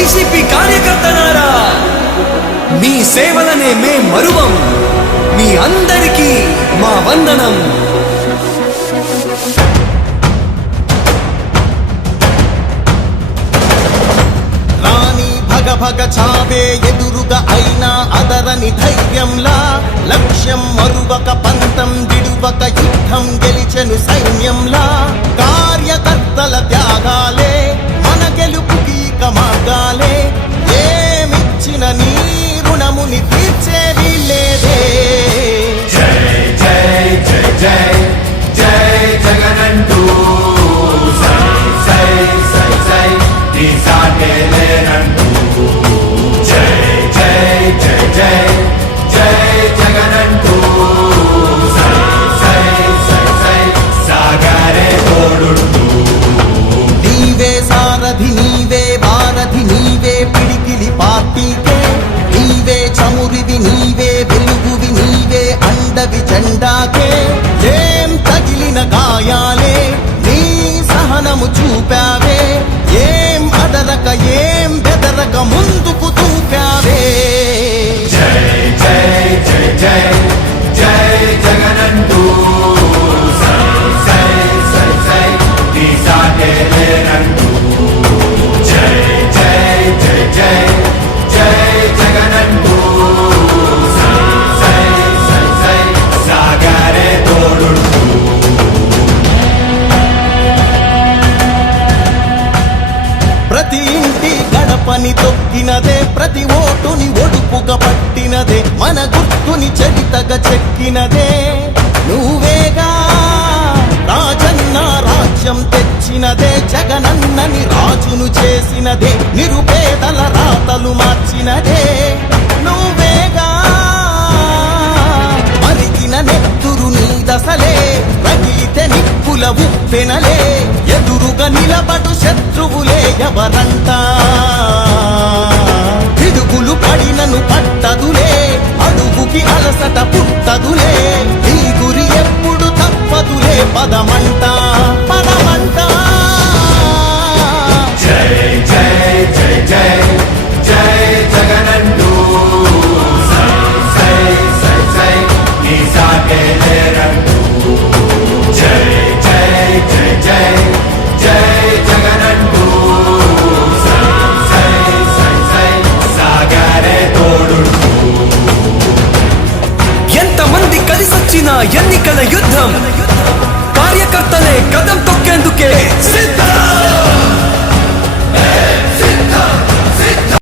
YCP కార్యకర్తలారా, మీ సేవలనే మే మరువం. మీ అందరికీ మా వందనం. భగ చావే ఎదురుగా అయినా అదరని ధైర్యంలా, లక్ష్యం మరువక పంతం విడువక యుద్ధం గెలిచెను సైన్యంలా. కార్యకర్తల త్యాగాలే మన గెలుపుకి మార్గాలే, ఏమిచ్చిన నీ రుణముని తీర్చేది లేదే. జై జై జై జై జై జగనంటూ సై సై సై సై నీ సాటే లేనంటూ. జై జై జై జై జై జగనంటూ సై సై సై సై సాగరే తోడుంటూ. నీవే సారథి, నీవే వారధి, నీవే పిడికిలి పార్టీకే. నీవే చమురివి, నీవే వెలుగువి, నీవే అండవి జెండాకే. ఏం తగిలిన గాయాలే నీ సహనము చూపావే. ఏం అదరక ఏం బెదరక ముందుకు చూపావే. జై జై జై జై జై జగనంటూ సై సై సై సై నీ సాటే లేనంటూ. జై జై జై జై జై జగనంటూ సై సై సై సై సాగరే తోడుంటూ. ప్రతి ఇంటి గడపని తొక్కినదే, ప్రతి ఓటుని ఒడుపుగా పట్టినదే, మన గుర్తుని చరితగా చెక్కినదే నువ్వేగా. రాజన్న రాజ్యం తెచ్చినదే, జగనన్నని రాజును చేసినదే, నిరుపేదల రాతలు మార్చినదే నువ్వేగా. మరిగిన నెత్తురు నీ దశలే, రగిలితే నిప్పుల ఉప్పెనలే, ఎదురుగా నిలబడు శత్రువులే ఎవరంట. పిడుగులు పడినను పట్టదులే, అడుగుకి అలసట పుట్టదులే, ఈ గురి ఎప్పుడు తప్పదులే పదమంట.